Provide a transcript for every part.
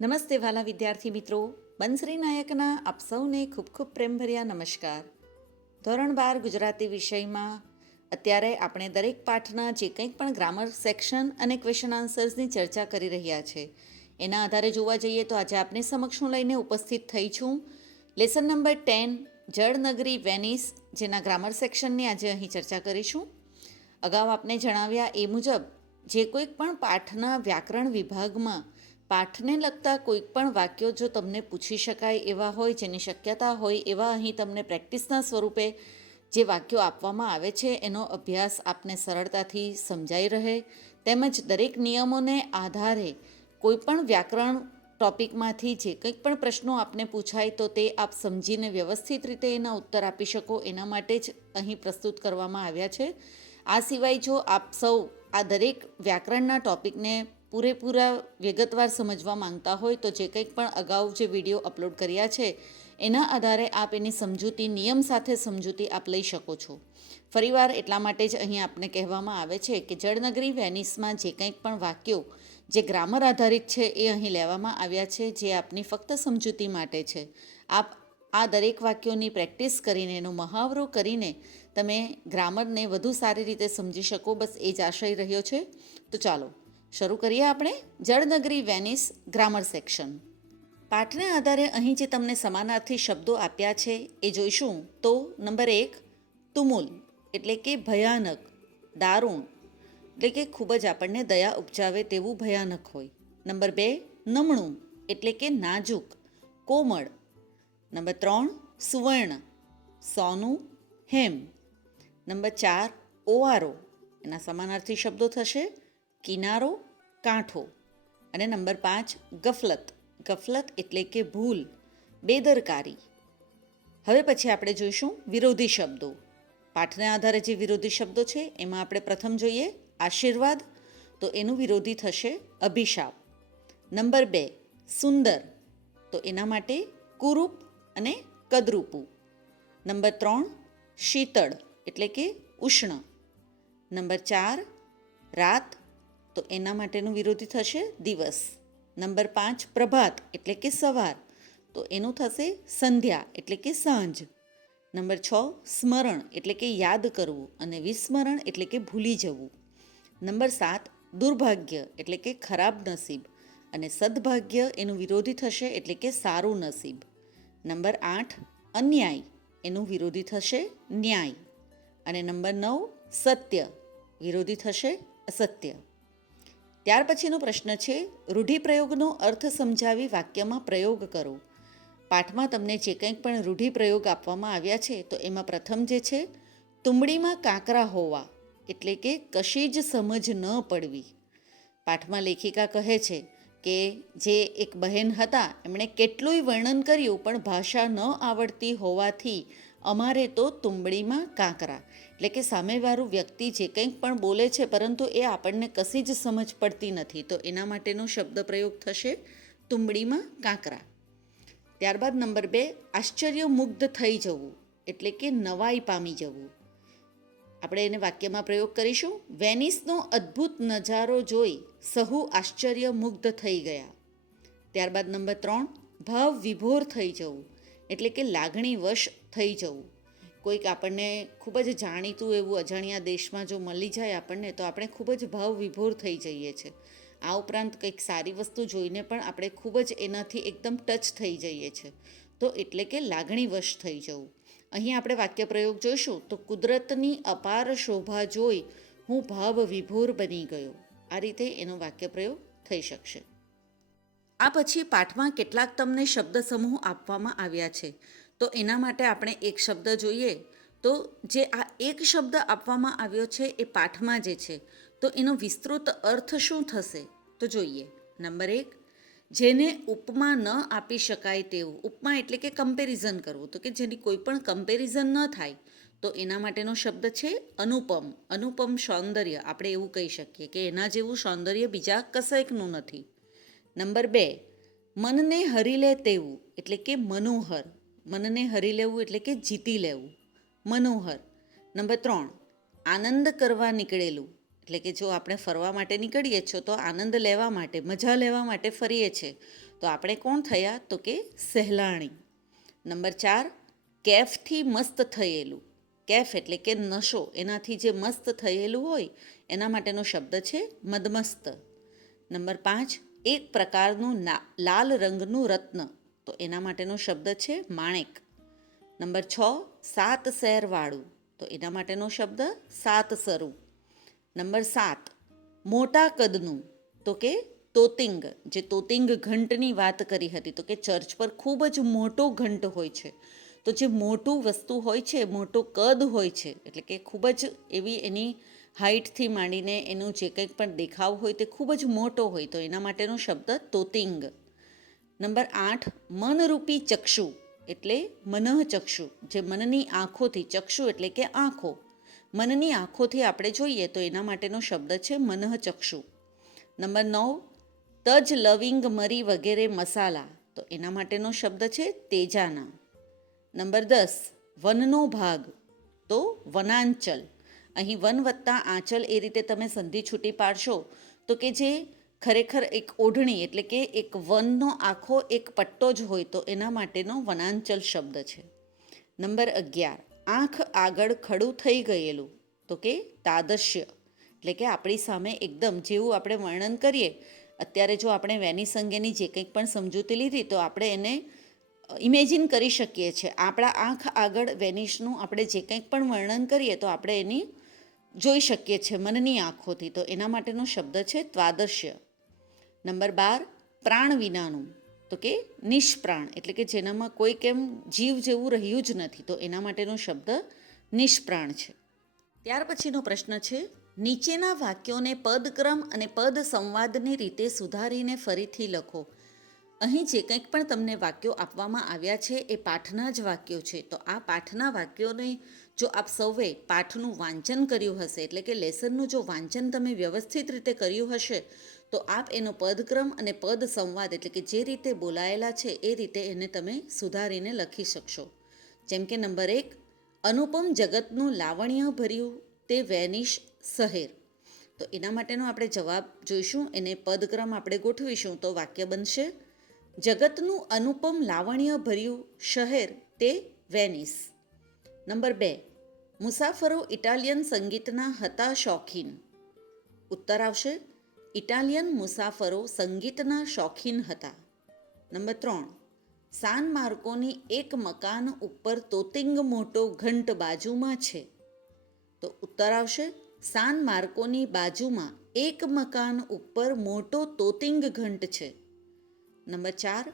નમસ્તે વાલા વિદ્યાર્થી મિત્રો, બંસરી નાયકના આપ સૌને ખૂબ ખૂબ પ્રેમભર્યા નમસ્કાર. ધોરણ 12 ગુજરાતી વિષયમાં અત્યારે આપણે દરેક પાઠના જે કંઈક પણ ગ્રામર સેક્શન અને ક્વેશ્ચન આન્સર્સની ચર્ચા કરી રહ્યા છે એના આધારે જોવા જઈએ તો આજે આપની સમક્ષ હું લઈને ઉપસ્થિત થઈ છું લેસન નંબર 10 જળનગરી વેનિસ, જેના ગ્રામર સેક્શનની આજે અહીં ચર્ચા કરીશું. અગાઉ આપને જણાવ્યા એ મુજબ જે કોઈક પણ પાઠના વ્યાકરણ વિભાગમાં પાઠને લગતા કોઈક પણ વાક્યો જો તમને પૂછી શકાય એવા હોય, જેની શક્યતા હોય એવા અહીં તમને પ્રેક્ટિસના સ્વરૂપે જે વાક્યો આપવામાં આવે છે એનો અભ્યાસ આપને સરળતાથી સમજાઈ રહે, તેમજ દરેક નિયમોને આધારે કોઈપણ વ્યાકરણ ટોપિકમાંથી જે કંઈક પણ પ્રશ્નો આપને પૂછાય તો તે આપ સમજીને વ્યવસ્થિત રીતે એના ઉત્તર આપી શકો એના માટે જ અહીં પ્રસ્તુત કરવામાં આવ્યા છે. આ સિવાય જો આપ સૌ આ દરેક વ્યાકરણના ટોપિકને પૂરેપૂરા વિગતવાર સમજવા માંગતા હોય તો જે કંઈક પણ અગાઉ જે વિડીયો અપલોડ કર્યા છે એના આધારે આપ એની સમજૂતી, નિયમ સાથે સમજૂતી આપ લઈ શકો છો. ફરીવાર એટલા માટે જ અહીં આપને કહેવામાં આવે છે કે જળનગરી વેનિસમાં જે કંઈક પણ વાક્યો જે ગ્રામર આધારિત છે એ અહીં લેવામાં આવ્યા છે, જે આપની ફક્ત સમજૂતી માટે છે. આપ આ દરેક વાક્યોની પ્રેક્ટિસ કરીને, એનો મહાવરો કરીને તમે ગ્રામરને વધુ સારી રીતે સમજી શકો, બસ એ જ આશય રહ્યો છે. તો ચાલો શરૂ કરીએ આપણે જળનગરી વેનિસ ગ્રામર સેક્શન. પાઠને આધારે અહીં જે તમને સમાનાર્થી શબ્દો આપ્યા છે એ જોઈશું. તો નંબર 1 તુમુલ એટલે કે ભયાનક, દારૂણ એટલે કે ખૂબ જ આપણને દયા ઉપજાવે તેવું ભયાનક હોય. નંબર 2 નમણું એટલે કે નાજુક, કોમળ. નંબર 3 સુવર્ણ, સોનું, હેમ. નંબર 4 ઓવારો, એના સમાનાર્થી શબ્દો થશે કિનારો, કાંઠો. અને નંબર 5 ગફલત, ગફલત એટલે કે ભૂલ, બેદરકારી. હવે પછી આપણે જોઈશું વિરોધી શબ્દો. પાઠને આધારે જે વિરોધી શબ્દો છે એમાં આપણે પ્રથમ જોઈએ આશીર્વાદ, તો એનું વિરોધી થશે અભિશાપ. નંબર 2 સુંદર, તો એના માટે કુરૂપ અને કદરૂપું. નંબર 3 શીતળ એટલે કે ઉષ્ણ. નંબર 4 રાત, તો એના માટેનું વિરોધી થશે દિવસ. નંબર 5 પ્રભાત એટલે કે સવાર, તો એનું થશે સંધ્યા એટલે કે સાંજ. નંબર 6 સ્મરણ એટલે કે યાદ કરવું, અને વિસ્મરણ એટલે કે ભૂલી જવું. નંબર 7 દુર્ભાગ્ય એટલે કે ખરાબ નસીબ, અને સદભાગ્ય એનું વિરોધી થશે એટલે કે સારું નસીબ. નંબર 8 અન્યાય, એનું વિરોધી થશે ન્યાય. અને નંબર 9 સત્ય, વિરોધી થશે અસત્ય. ત્યાર પછીનો પ્રશ્ન છે રૂઢિપ્રયોગનો અર્થ સમજાવી વાક્યમાં પ્રયોગ કરો. પાઠમાં તમને જે કંઈક પણ રૂઢિપ્રયોગ આપવામાં આવ્યા છે તો એમાં પ્રથમ જે છે તુંબડીમાં કાંકરા હોવા એટલે કે કશી જ સમજ ન પડવી. પાઠમાં લેખિકા કહે છે કે જે એક બહેન હતા એમણે કેટલુંય વર્ણન કર્યું પણ ભાષા ન આવડતી હોવાથી અમારે તો તુંબડીમાં કાંકરા, એટલે કે સામેવાળું વ્યક્તિ જે કંઈક પણ બોલે છે પરંતુ એ આપણને કશી જ સમજ પડતી નથી, તો એના માટેનો શબ્દ પ્રયોગ થશે તુંબડીમાં કાંકરા. ત્યારબાદ નંબર 2 આશ્ચર્યમુગ્ધ થઈ જવું એટલે કે નવાઈ પામી જવું. આપણે એને વાક્યમાં પ્રયોગ કરીશું વેનિસનો અદ્ભુત નજારો જોઈ સહુ આશ્ચર્યમુગ્ધ થઈ ગયા. ત્યારબાદ નંબર 3 ભાવ વિભોર થઈ જવું એટલે કે લાગણી વશ થઈ જવું. કોઈક આપણને ખૂબ જ જાણીતું એવું અજાણ્યા દેશમાં જો મળી જાય આપણને, તો આપણે ખૂબ જ ભાવ વિભોર થઈ જઈએ છીએ. આ ઉપરાંત કંઈક સારી વસ્તુ જોઈને પણ આપણે ખૂબ જ એનાથી એકદમ ટચ થઈ જઈએ છીએ, તો એટલે કે લાગણી વશ થઈ જવું. અહીં આપણે વાક્ય પ્રયોગ જોઈશું તો કુદરતની અપાર શોભા જોઈ હું ભાવ વિભોર બની ગયો. આ રીતે એનો વાક્ય પ્રયોગ થઈ શકશે. આ પછી પાઠમાં કેટલાક તમને શબ્દ સમૂહ આપવામાં આવ્યા છે, તો એના માટે આપણે એક શબ્દ જોઈએ. તો જે આ એક શબ્દ આપવામાં આવ્યો છે એ પાઠમાં જે છે તો એનો વિસ્તૃત અર્થ શું થશે તો જોઈએ. નંબર 1 જેને ઉપમા ન આપી શકાય તેવું, ઉપમા એટલે કે કમ્પેરિઝન કરવું, તો કે જેની કોઈ પણ કમ્પેરિઝન ન થાય તો એના માટેનો શબ્દ છે અનુપમ. અનુપમ સૌંદર્ય, આપણે એવું કહી શકીએ કે એના જેવું સૌંદર્ય બીજા કશેકનું નથી. નંબર 2 મનને હરી લે તેવું એટલે કે મનોહર. મનને હરી લેવું એટલે કે જીતી લેવું, મનોહર. નંબર 3 આનંદ કરવા નીકળેલું, એટલે કે જો આપણે ફરવા માટે નીકળીએ છીએ તો આનંદ લેવા માટે, મજા લેવા માટે ફરીએ છીએ, તો આપણે કોણ થયા? તો કે સહેલાણી. નંબર 4, કેફથી મસ્ત થયેલું. કેફ એટલે કે નશો, એનાથી જે મસ્ત થયેલું હોય એના માટેનો શબ્દ છે મદમસ્ત. નંબર 5, એક પ્રકારનું લાલ રંગનું રત્ન, તો એના માટેનો શબ્દ છે માણેક. નંબર 6, 7 શેરવાળું, તો એના માટેનો શબ્દ સાતસરું. નંબર 7, મોટા કદનું, તો કે તોતિંગ. જે તોતિંગ ઘંટની વાત કરી હતી, તો કે ચર્ચ પર ખૂબ જ મોટો ઘંટ હોય છે. તો જે મોટું વસ્તુ હોય છે, મોટો કદ હોય છે, એટલે કે ખૂબ જ એવી એની હાઇટથી માંડીને એનું જે કંઈક પણ દેખાવ હોય તે ખૂબ જ મોટો હોય, તો એના માટેનો શબ્દ તોતિંગ. નંબર 8, મનરૂપી ચક્ષુ, એટલે મનઃચક્ષુ. જે મનની આંખોથી, ચક્ષુ એટલે કે આંખો, મનની આંખોથી આપણે જોઈએ તો એના માટેનો શબ્દ છે મનઃચક્ષુ. નંબર 9, તજ, લવિંગ, મરી વગેરે મસાલા, તો એના માટેનો શબ્દ છે તેજાના. નંબર 10, વનનો ભાગ, તો વનાંચલ. અહીં વન વત્તા આંચલ એ રીતે તમે સંધિ છૂટી પાડશો તો કે જે ખરેખર એક ઓઢણી એટલે કે એક વનનો આખો એક પટ્ટો જ હોય, તો એના માટેનો વનાંચલ શબ્દ છે. નંબર 11, આંખ આગળ ખડું થઈ ગયેલું, તો કે તાદશ્ય. એટલે કે આપણી સામે એકદમ જેવું આપણે વર્ણન કરીએ, અત્યારે જો આપણે વેનિસ અંગેની જે કંઈક પણ સમજૂતી લીધી તો આપણે એને ઇમેજિન કરી શકીએ છીએ. આપણા આંખ આગળ વેનિસનું આપણે જે કંઈક પણ વર્ણન કરીએ તો આપણે એની જોઈ શકીએ છીએ મનની આંખોથી, તો એના માટેનો શબ્દ છે ત્વાદશ્ય. નંબર 12, પ્રાણ વિનાનું, તો કે નિષ્પ્રાણ, એટલે કે જેનામાં કોઈ કેમ જીવ જેવું રહ્યું જ નથી, તો એના માટેનો શબ્દ નિષ્પ્રાણ છે. ત્યાર પછીનો પ્રશ્ન છે, નીચેના વાક્યોને પદક્રમ અને પદ સંવાદની રીતે સુધારીને ફરીથી લખો. અહીં જે કંઈક પણ તમને વાક્યો આપવામાં આવ્યા છે એ પાઠના જ વાક્યો છે. તો આ પાઠના વાક્યોને જો આપ સૌએ પાઠનું વાંચન કર્યું હશે, એટલે કે લેસનનું જો વાંચન તમે વ્યવસ્થિત રીતે કર્યું હશે, તો આપ એનો પદક્રમ અને પદ સંવાદ એટલે કે જે રીતે બોલાયેલા છે એ રીતે એને તમે સુધારીને લખી શકશો. જેમ કે નંબર 1, અનુપમ જગતનું લાવણ્ય ભર્યું તે વેનિશ શહેર. તો એના માટેનો આપણે જવાબ જોઈશું, એને પદક્રમ આપણે ગોઠવીશું તો વાક્ય બનશે, જગતનું અનુપમ લાવણ્ય ભર્યું શહેર તે વેનિસ. નંબર 2, મુસાફરો ઇટાલિયન સંગીતના હતા શોખીન. ઉત્તર આવશે, ઇટાલિયન મુસાફરો સંગીતના શોખીન હતા. નંબર 3, સાન માર્કોની એક મકાન ઉપર તોતિંગ મોટો ઘંટ બાજુમાં છે. તો ઉત્તર આવશે, સાન માર્કોની બાજુમાં એક મકાન ઉપર મોટો તોતિંગ ઘંટ છે. નંબર 4,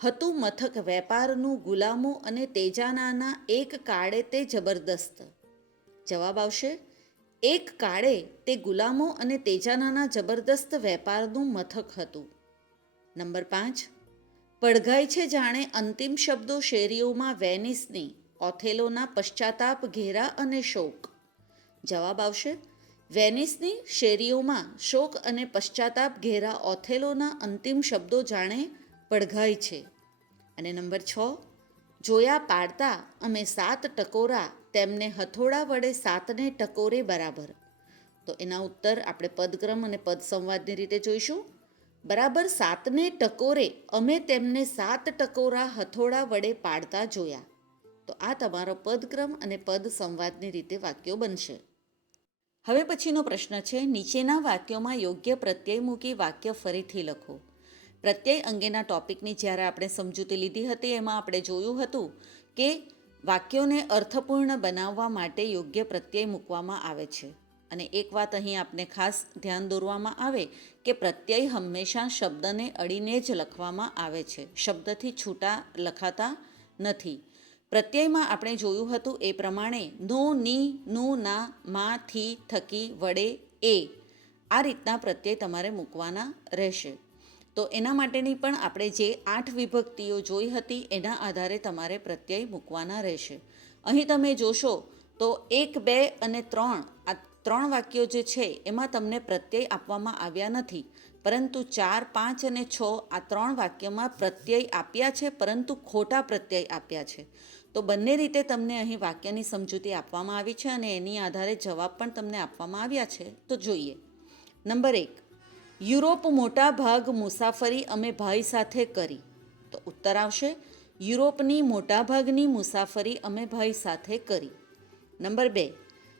હતું મથક વેપારનું ગુલામો અને તેજાનાના એક કાળે તે જબરદસ્ત. જવાબ આવશે, એક કાળે તે ગુલામો અને તેજાનાના જબરદસ્ત વેપારનું મથક હતું. નંબર 5, પડઘાય છે જાણે અંતિમ શબ્દો શેરીઓમાં વેનિસની, ઓથેલોના પશ્ચાતાપ, ઘેરા અને શોક. જવાબ આવશે, વેનિસની શેરીઓમાં શોક અને પશ્ચાતાપ ઘેરા ઓથેલોના અંતિમ શબ્દો જાણે પડઘાય છે. અને નંબર 6, જોયા પાડતા અમે 7 ટકોરા તેમને હથોડા વડે 7ને ટકોરે બરાબર. તો એના ઉત્તર આપણે પદક્રમ અને પદ સંવાદની રીતે જોઈશું. બરાબર 7ને ટકોરે અમે તેમને 7 ટકોરા હથોડા વડે પાડતા જોયા. તો આ તમારો પદક્રમ અને પદ સંવાદની રીતે વાક્યો બનશે. હવે પછીનો પ્રશ્ન છે, નીચેના વાક્યોમાં યોગ્ય પ્રત્યય મૂકી વાક્ય ફરીથી લખો. પ્રત્યય અંગેના ટોપિકની જ્યારે આપણે સમજૂતી લીધી હતી એમાં આપણે જોયું હતું કે વાક્યોને અર્થપૂર્ણ બનાવવા માટે યોગ્ય પ્રત્યય મૂકવામાં આવે છે. અને એક વાત અહીં આપને ખાસ ધ્યાન દોરવામાં આવે કે પ્રત્યય હંમેશા શબ્દને અડીને જ લખવામાં આવે છે, શબ્દથી છૂટા લખાતા નથી. પ્રત્યયમાં આપણે જોયું હતું એ પ્રમાણે નો, ની, નું, ના, માં, થી, થકી, વડે, એ આ રીતના પ્રત્યય તમારે મૂકવાના રહેશે. તો એના માટેની પણ આપણે જે 8 વિભક્તિઓ જોઈ હતી એના આધારે તમારે પ્રત્યય મૂકવાના રહેશે. અહીં તમે જોશો તો 1, 2 અને 3 આ 3 વાક્યો જે છે એમાં તમને પ્રત્યય આપવામાં આવ્યા નથી, પરંતુ 4, 5 અને 6 આ 3 વાક્યમાં પ્રત્યય આપ્યા છે, પરંતુ ખોટા પ્રત્યય આપ્યા છે. તો બંને રીતે તમને અહીં વાક્યની સમજૂતી આપવામાં આવી છે અને એની આધારે જવાબ પણ તમને આપવામાં આવ્યા છે. તો જોઈએ. નંબર 1, યુરોપ મોટા ભાગ મુસાફરી અમે ભાઈ સાથે કરી. તો ઉત્તર આવશે યુરોપની મોટાભાગની મુસાફરી અમે ભાઈ સાથે કરી. નંબર 2,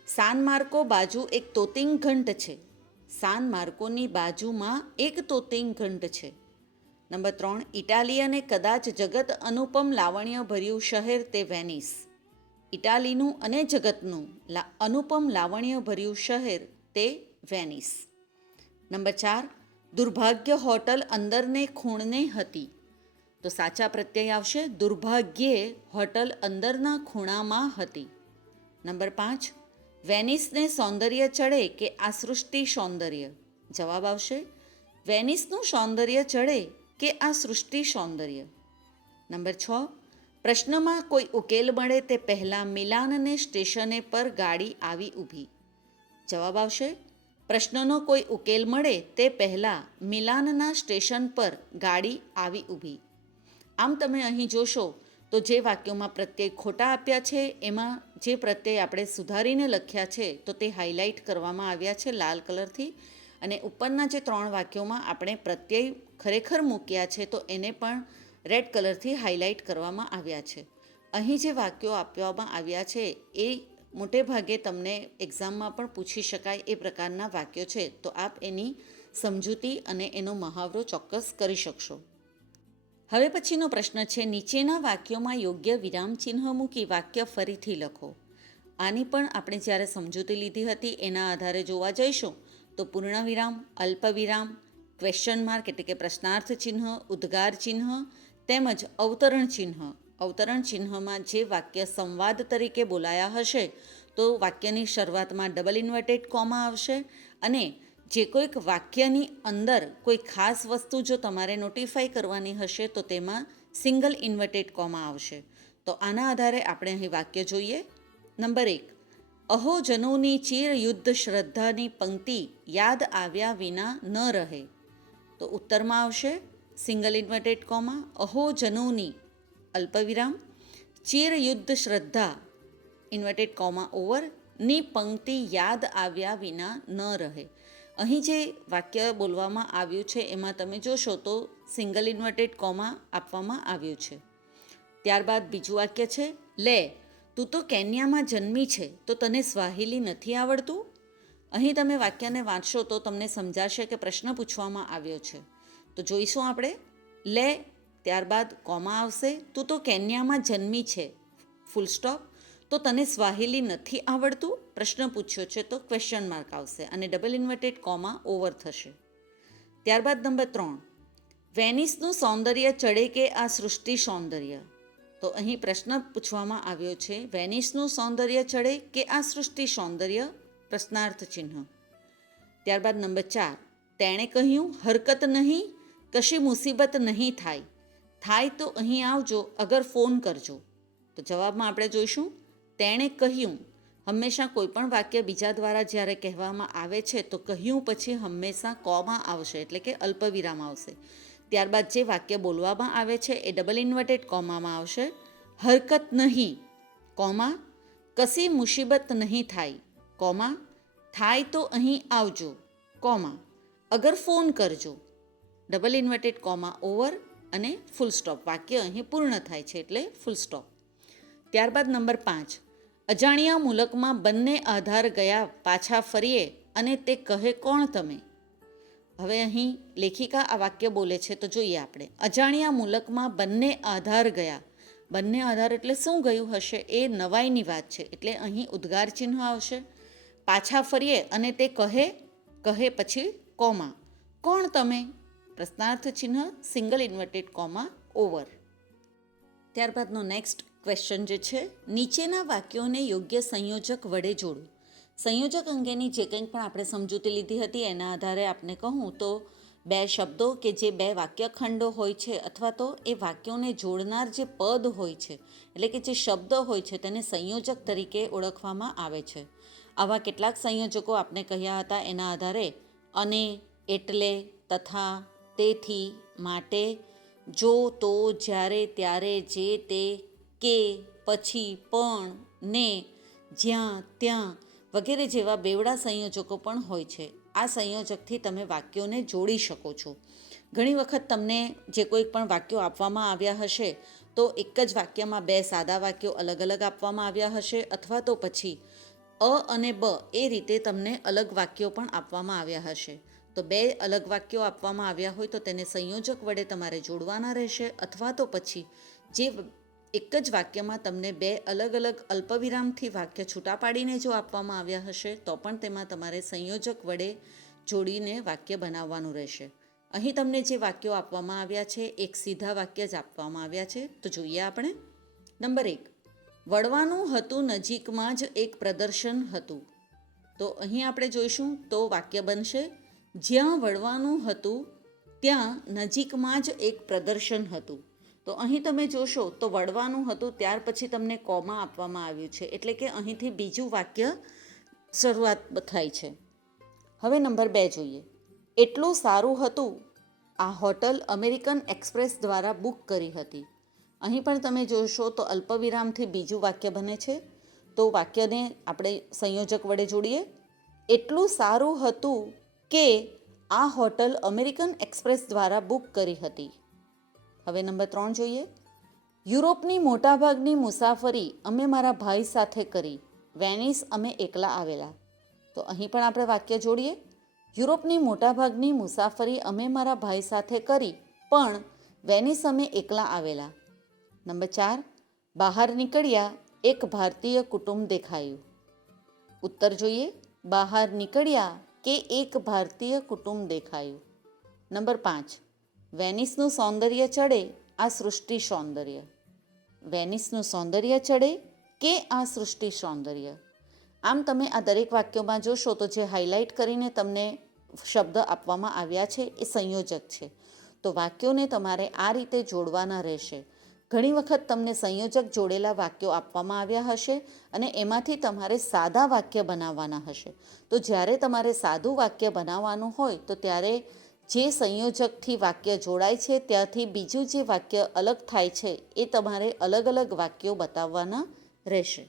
સાન માર્કો બાજુ એક તોતિંગ ઘંટ છે. સાન માર્કોની બાજુમાં એક તોતિંગ ઘંટ છે. નંબર 3, ઇટાલી અને કદાચ જગત અનુપમ લાવણ્યભર્યું શહેર તે વેનિસ. ઇટાલીનું અને જગતનું અનુપમ લાવણ્યભર્યું શહેર તે વેનિસ. નંબર 4, દુર્ભાગ્ય હોટલ અંદરને ખૂણને હતી. તો સાચા પ્રત્યય આવશે દુર્ભાગ્યે હોટલ અંદરના ખૂણામાં હતી. નંબર 5, વેનિસને સૌંદર્ય ચડે કે આ સૃષ્ટિ સૌંદર્ય. જવાબ આવશે વેનિસનું સૌંદર્ય ચડે કે આ સૃષ્ટિ સૌંદર્ય. નંબર 6, પ્રશ્નમાં કોઈ ઉકેલ મળે તે પહેલાં મિલાનને સ્ટેશને પર ગાડી આવી ઊભી. જવાબ આવશે પ્રશ્નનો કોઈ ઉકેલ મળે તે પહેલાં મિલાનના સ્ટેશન પર ગાડી આવી ઊભી. આમ તમે અહીં જોશો તો જે વાક્યોમાં પ્રત્યય ખોટા આપ્યા છે એમાં જે પ્રત્યય આપણે સુધારીને લખ્યા છે તો તે હાઇલાઇટ કરવામાં આવ્યા છે લાલ કલરથી, અને ઉપરના જે 3 વાક્યોમાં આપણે પ્રત્યય ખરેખર મૂક્યા છે તો એને પણ રેડ કલરથી હાઇલાઇટ કરવામાં આવ્યા છે. અહીં જે વાક્યો આપવામાં આવ્યા છે એ મોટે ભાગે તમને એક્ઝામમાં પણ પૂછી શકાય એ પ્રકારના વાક્યો છે, તો આપ એની સમજૂતી અને એનો મહાવરો ચોક્કસ કરી શકશો. હવે પછીનો પ્રશ્ન છે, નીચેના વાક્યોમાં યોગ્ય વિરામચિહ્ન મૂકી વાક્ય ફરીથી લખો. આની પણ આપણે જ્યારે સમજૂતી લીધી હતી એના આધારે જોવા જઈશું તો પૂર્ણ વિરામ, અલ્પ વિરામ, ક્વેશ્ચન માર્ક એટલે કે પ્રશ્નાર્થ ચિહ્ન, ઉદ્ગાર ચિહ્ન તેમજ અવતરણ ચિહ્ન. અવતરણ ચિહ્નમાં જે વાક્ય સંવાદ તરીકે બોલાયા હશે તો વાક્યની શરૂઆતમાં ડબલ ઇન્વર્ટેડ કોમા આવશે, અને જે કોઈક વાક્યની અંદર કોઈ ખાસ વસ્તુ જો તમારે નોટિફાઈ કરવાની હશે તો તેમાં સિંગલ ઇન્વર્ટેડ કોમા આવશે. તો આના આધારે આપણે અહીં વાક્ય જોઈએ. નંબર 1, અહો જનોની ચીર યુદ્ધ શ્રદ્ધાની પંક્તિ યાદ આવ્યા વિના ન રહે. તો ઉત્તરમાં આવશે સિંગલ ઇન્વર્ટેડ કોમા, અહો જનોની અલ્પવિરામ, ચીર યુદ્ધ શ્રદ્ધા ઇન્વર્ટેડ કોમા ઓવર ની પંક્તિ યાદ આવ્યા વિના ન રહે. અહીં જે વાક્ય બોલવામાં આવ્યું છે એમાં તમે જોશો તો સિંગલ ઇન્વર્ટેડ કોમા આપવામાં આવ્યું છે. ત્યારબાદ બીજું વાક્ય છે, લે તું તો કેન્યામાં જન્મી છે તો તને સ્વાહિલી નથી આવડતું. અહીં તમે વાક્યને વાંચશો તો તમને સમજાશે કે પ્રશ્ન પૂછવામાં આવ્યો છે. તો જોઈશું આપણે, લે ત્યારબાદ કોમા આવશે, તું તો કેન્યામાં જન્મી છે ફૂલ સ્ટોપ, તો તને સ્વાહિલી નથી આવડતું પ્રશ્ન પૂછ્યો છે તો ક્વેશ્ચન માર્ક આવશે અને ડબલ ઇન્વર્ટેડ કોમા ઓવર થશે. ત્યારબાદ નંબર 3, વેનિસનું સૌંદર્ય ચડે કે આ સૃષ્ટિ સૌંદર્ય. તો અહીં પ્રશ્ન પૂછવામાં આવ્યો છે, વેનિસનું સૌંદર્ય ચડે કે આ સૃષ્ટિ સૌંદર્ય, પ્રશ્નાર્થ ચિહ્ન. ત્યારબાદ નંબર 4, તેણે કહ્યું હરકત નહીં, કશી મુસીબત નહીં થાય, થાય તો અહીં આવજો અગર ફોન કરજો. તો જવાબમાં આપણે જોઈશું, તેણે કહ્યું. હંમેશા કોઈ પણ વાક્ય બીજા દ્વારા જ્યારે કહેવામાં આવે છે તો કહ્યું પછી હંમેશા કોમા આવશે એટલે કે અલ્પવિરામ આવશે. ત્યારબાદ જે વાક્ય બોલવામાં આવે છે એ ડબલ ઇન્વર્ટેડ કોમામાં આવશે. હરકત નહીં કોમા, કશી મુસીબત નહીં થાય કોમા, થાય તો અહીં આવજો કોમા, અગર ફોન કરજો ડબલ ઇન્વર્ટેડ કોમા ઓવર અને ફૂલ સ્ટોપ. વાક્ય અહીં પૂર્ણ થાય છે એટલે ફૂલ સ્ટોપ. ત્યારબાદ નંબર 5, અજાણ્યા મુલકમાં બંને આધાર ગયા પાછા ફરીએ અને તે કહે કોણ તમે. હવે અહીં લેખિકા આ વાક્ય બોલે છે તો જોઈએ આપણે. અજાણ્યા મુલકમાં બંને આધાર ગયા. બંને આધાર એટલે શું ગયું હશે એ નવાઈની વાત છે એટલે અહીં ઉદ્ગાર ચિહ્ન આવશે. પાછા ફરીએ અને તે કહે, કહે પછી કોમા, કોણ તમે, પ્રશ્નાર્થ ચિહ્ન સિંગલ ઇન્વર્ટેડ કોમા ઓવર. ત્યારબાદનો નેક્સ્ટ ક્વેશ્ચન જે છે, નીચેના વાક્યોને યોગ્ય સંયોજક વડે જોડો. સંયોજક અંગેની જે કંઈ પણ આપણે સમજૂતી લીધી હતી એના આધારે આપણે કહું તો 2 શબ્દો કે જે 2 વાક્યખંડો હોય છે અથવા તો એ વાક્યોને જોડનાર જે પદ હોય છે એટલે કે જે શબ્દ હોય છે તેને સંયોજક તરીકે ઓળખવામાં આવે છે. આવા કેટલાક સંયોજકો આપણે કહ્યા હતા એના આધારે અને, એટલે, તથા, તેથી, માટે, જો, તો, જ્યારે, ત્યારે, જે, તે, કે, પછી, પણ, ને, જ્યાં, ત્યાં વગેરે જેવા બેવડા સંયોજકો પણ હોય છે. આ સંયોજકથી તમે વાક્યોને જોડી શકો છો. ઘણી વખત તમને જે કોઈ પણ વાક્યો આપવામાં આવ્યા હશે તો એક જ વાક્યમાં બે સાદા વાક્યો અલગ અલગ આપવામાં આવ્યા હશે, અથવા તો પછી અ અને બ એ રીતે તમને અલગ વાક્યો પણ આપવામાં આવ્યા હશે. તો બે અલગ વાક્યો આપવામાં આવ્યા હોય તો તેને સંયોજક વડે તમારે જોડવાના રહેશે, અથવા તો પછી જે એક જ વાક્યમાં તમને બે અલગ અલગ અલ્પવિરામથી વાક્ય છૂટા પાડીને જો આપવામાં આવ્યા હશે તો પણ તેમાં તમારે સંયોજક વડે જોડીને વાક્ય બનાવવાનું રહેશે. અહીં તમને જે વાક્યો આપવામાં આવ્યા છે એક સીધા વાક્ય જ આપવામાં આવ્યા છે. તો જોઈએ આપણે. નંબર 1, વળવાનું હતું નજીકમાં જ એક પ્રદર્શન હતું. તો અહીં આપણે જોઈશું તો વાક્ય બનશે જ્યાં વળવાનું હતું ત્યાં નજીકમાં જ એક પ્રદર્શન હતું. તો અહીં તમે જોશો તો વળવાનું હતું ત્યાર પછી તમને કોમા આપવામાં આવ્યું છે, એટલે કે અહીંથી બીજું વાક્ય શરૂઆત થાય છે. હવે નંબર 2 જોઈએ. એટલું સારું હતું આ હોટલ અમેરિકન એક્સપ્રેસ દ્વારા બુક કરી હતી. અહીં પણ તમે જોશો તો અલ્પવિરામથી બીજું વાક્ય બને છે. તો વાક્યને આપણે સંયોજક વડે જોડીએ. એટલું સારું હતું કે આ હોટલ અમેરિકન એક્સપ્રેસ દ્વારા બુક કરી હતી. હવે નંબર 3 જોઈએ. યુરોપની મોટાભાગની મુસાફરી અમે મારા ભાઈ સાથે કરી. વેનિસ અમે એકલા આવેલા. તો અહીં પણ આપણે વાક્ય જોડીએ. યુરોપની મોટાભાગની મુસાફરી અમે મારા ભાઈ સાથે કરી, પણ વેનિસ અમે એકલા આવેલા. નંબર 4, બહાર નીકળ્યા એક ભારતીય કુટુંબ દેખાયું. ઉત્તર જોઈએ. બહાર નીકળ્યા કે એક ભારતીય કુટુંબ દેખાયું. નંબર 5, વેનિસનું સૌંદર્ય ચડે આ સૃષ્ટિ સૌંદર્ય. વેનિસનું સૌંદર્ય ચડે કે આ સૃષ્ટિ સૌંદર્ય. આમ તમે આ દરેક વાક્યોમાં જોશો તો જે હાઇલાઇટ કરીને તમને શબ્દ આપવામાં આવ્યા છે એ સંયોજક છે. તો વાક્યોને તમારે આ રીતે જોડવાના રહેશે. ઘણી વખત તમને સંયોજક જોડેલા વાક્યો આપવામાં આવ્યા હશે અને એમાંથી તમારે સાદા વાક્ય બનાવવાના હશે. તો જ્યારે તમારે સાદું વાક્ય બનાવવાનું હોય તો ત્યારે જે સંયોજકથી વાક્ય જોડાય છે ત્યાંથી બીજું જે વાક્ય અલગ થાય છે એ તમારે અલગ અલગ વાક્યો બતાવવાના રહેશે.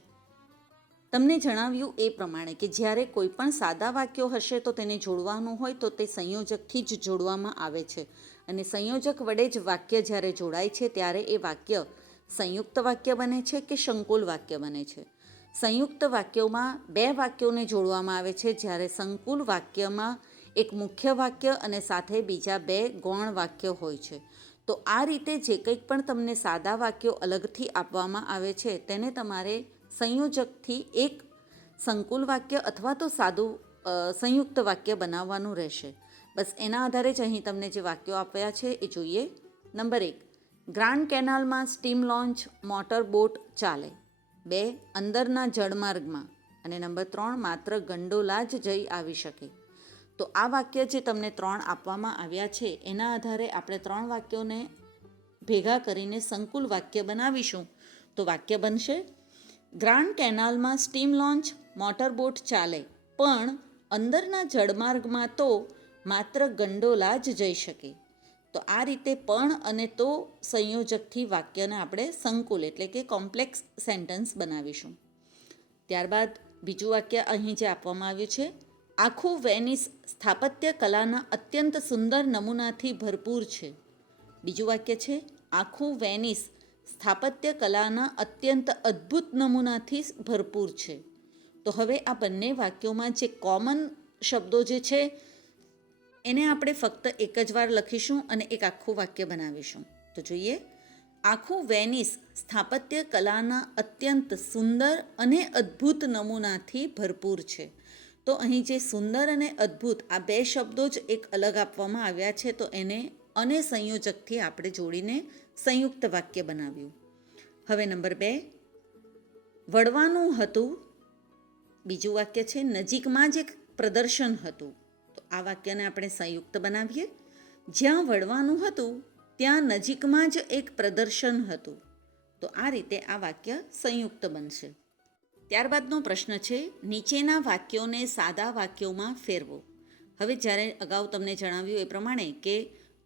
તમને જણાવ્યું એ પ્રમાણે કે જ્યારે કોઈ પણ સાદા વાક્યો હશે તો તેને જોડવાનું હોય તો તે સંયોજકથી જ જોડવામાં આવે છે, અને સંયોજક વડે જ વાક્ય જ્યારે જોડાય છે ત્યારે એ વાક્ય સંયુક્ત વાક્ય બને છે કે સંકુલ વાક્ય બને છે. સંયુક્ત વાક્યોમાં બે વાક્યોને જોડવામાં આવે છે, જ્યારે સંકુલ વાક્યમાં એક મુખ્ય વાક્ય અને સાથે બીજા બે ગૌણ વાક્ય હોય છે. તો આ રીતે જે કંઈક પણ તમને સાદા વાક્યો અલગથી આપવામાં આવે છે તેને તમારે સંયોજકથી એક સંકુલ વાક્ય અથવા તો સાદું સંયુક્ત વાક્ય બનાવવાનું રહેશે. બસ એના આધારે જ અહીં તમને જે વાક્યો આપ્યા છે એ જોઈએ. નંબર 1, ગ્રાન્ડ કેનાલમાં સ્ટીમ લોન્ચ મોટર બોટ ચાલે. 2, અંદરના જળમાર્ગમાં. અને નંબર 3, માત્ર ગંડોલા જ જઈ આવી શકે. તો આ વાક્ય જે તમને 3 આપવામાં આવ્યા છે એના આધારે આપણે 3 વાક્યોને ભેગા કરીને સંકુલ વાક્ય બનાવીશું. તો વાક્ય બનશે ગ્રાન્ડ કેનાલમાં સ્ટીમ લોન્ચ મોટર બોટ ચાલે, પણ અંદરના જળમાર્ગમાં તો માત્ર ગંડોલા જ જઈ શકે. તો આ રીતે પણ અને તો સંયોજકથી વાક્યને આપણે સંકુલ એટલે કે કોમ્પ્લેક્સ સેન્ટેન્સ બનાવીશું. ત્યારબાદ બીજું વાક્ય અહીં જે આપવામાં આવ્યું છે, આખું વેનિસ સ્થાપત્ય કલાના અત્યંત સુંદર નમૂનાથી ભરપૂર છે. બીજું વાક્ય છે, આખું વેનિસ સ્થાપત્ય કલાના અત્યંત અદ્ભુત નમૂનાથી ભરપૂર છે. તો હવે આ બંને વાક્યોમાં જે કોમન શબ્દો જે છે એને આપણે ફક્ત એક જ વાર લખીશું અને એક આખું વાક્ય બનાવીશું. તો જોઈએ. આખું વેનિસ સ્થાપત્ય કલાના અત્યંત સુંદર અને અદ્ભુત નમૂનાથી ભરપૂર છે. તો અહીં જે સુંદર અને અદ્ભુત આ બે શબ્દો જ એક અલગ આપવામાં આવ્યા છે, તો એને અને સંયોજકથી આપણે જોડીને સંયુક્ત વાક્ય બનાવ્યું. હવે નંબર 2, વળવાનું હતું. બીજું વાક્ય છે, નજીકમાં જ એક પ્રદર્શન હતું. તો આ વાક્યને આપણે સંયુક્ત બનાવીએ. જ્યાં વળવાનું હતું ત્યાં નજીકમાં જ એક પ્રદર્શન હતું. તો આ રીતે આ વાક્ય સંયુક્ત બનશે. ત્યારબાદનો પ્રશ્ન છે, નીચેના વાક્યોને સાદા વાક્યોમાં ફેરવો. હવે જ્યારે અગાઉ તમને જણાવ્યું એ પ્રમાણે કે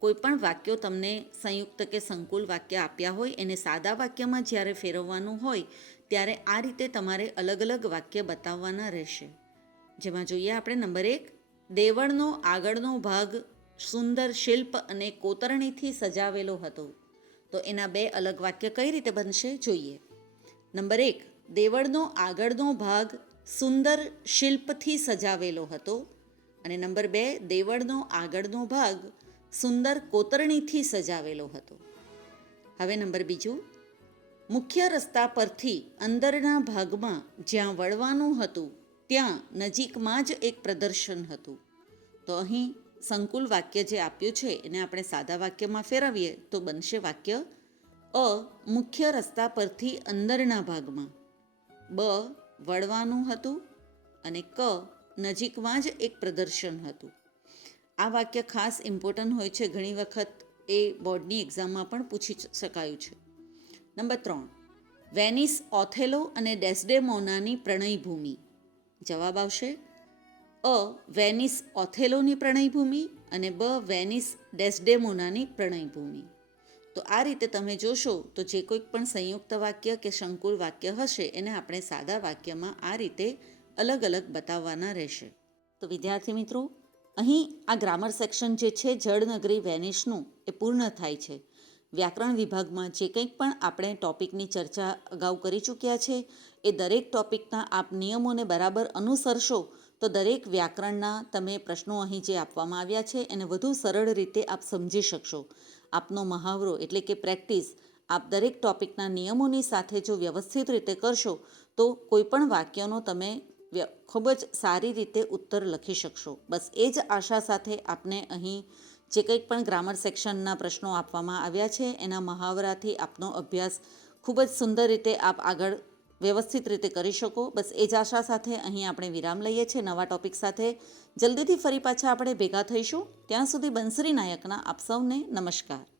કોઈ પણ વાક્યો તમને સંયુક્ત કે સંકુલ વાક્ય આપ્યા હોય એને સાદા વાક્યમાં જ્યારે ફેરવવાનું હોય ત્યારે આ રીતે તમારે અલગ અલગ વાક્ય બતાવવાના રહેશે. જેમાં જોઈએ આપણે નંબર 1, દેવળનો આગળનો ભાગ સુંદર શિલ્પ અને કોતરણીથી સજાવેલો હતો. તો એના બે અલગ વાક્ય કઈ રીતે બનશે જોઈએ. નંબર 1, દેવળનો આગળનો ભાગ સુંદર શિલ્પથી સજાવેલો હતો. અને નંબર 2, દેવળનો આગળનો ભાગ સુંદર કોતરણીથી સજાવેલો હતો. હવે નંબર 2, મુખ્ય રસ્તા પરથી અંદરના ભાગમાં જ્યાં વળવાનું હતું ત્યાં નજીકમાં જ એક પ્રદર્શન હતું. તો અહીં સંકુલ વાક્ય જે આપ્યું છે એને આપણે સાદા વાક્યમાં ફેરવીએ તો બનશે વાક્ય અ, મુખ્ય રસ્તા પરથી અંદરના ભાગમાં, બ, વળવાનું હતું અને ક, નજીકમાં જ એક પ્રદર્શન હતું. આ વાક્ય ખાસ ઇમ્પોર્ટન્ટ હોય છે, ઘણી વખત એ બોર્ડની એક્ઝામમાં પણ પૂછી શકાયું છે. નંબર 3, વેનિસ, ઓથેલો અને ડેસ્ડેમોનાની પ્રણયભૂમિ. જવાબ આવશે અ, વેનિસ ઓથેલોની પ્રણયભૂમિ અને બ, વેનિસ ડેસ્ડેમોનાની પ્રણયભૂમિ. તો આ રીતે તમે જોશો તો જે કોઈક પણ સંયુક્ત વાક્ય કે સંકુલ વાક્ય હશે એને આપણે સાદા વાક્યમાં આ રીતે અલગ અલગ બતાવવાના રહેશે. તો વિદ્યાર્થી મિત્રો, અહીં આ ગ્રામર સેક્શન જે છે જળનગરી વેનિસનું એ પૂર્ણ થાય છે. વ્યાકરણ વિભાગમાં જે કંઈક પણ આપણે ટૉપિકની ચર્ચા અગાઉ કરી ચૂક્યા છે એ દરેક ટૉપિકના આપ નિયમોને બરાબર અનુસરશો તો દરેક વ્યાકરણના તમે પ્રશ્નો અહીં જે આપવામાં આવ્યા છે એને વધુ સરળ રીતે આપ સમજી શકશો. આપનો મહાવરો એટલે કે પ્રેક્ટિસ આપ દરેક ટૉપિકના નિયમોની સાથે જો વ્યવસ્થિત રીતે કરશો તો કોઈપણ વાક્યનો તમે ખૂબ જ સારી રીતે ઉત્તર લખી શકશો. બસ એ જ આશા સાથે આપને અહીં જે કંઈક પણ ગ્રામર સેક્શનના પ્રશ્નો આપવામાં આવ્યા છે એના મહાવરાથી આપનો અભ્યાસ ખૂબ જ સુંદર રીતે આપ આગળ વ્યવસ્થિત રીતે કરી શકો. બસ એ જ આશા સાથે અહીં આપણે વિરામ લઈએ છીએ. નવા ટૉપિક સાથે જલ્દીથી ફરી પાછા આપણે ભેગા થઈશું. ત્યાં સુધી બંસરી નાયકના આપ સૌને નમસ્કાર.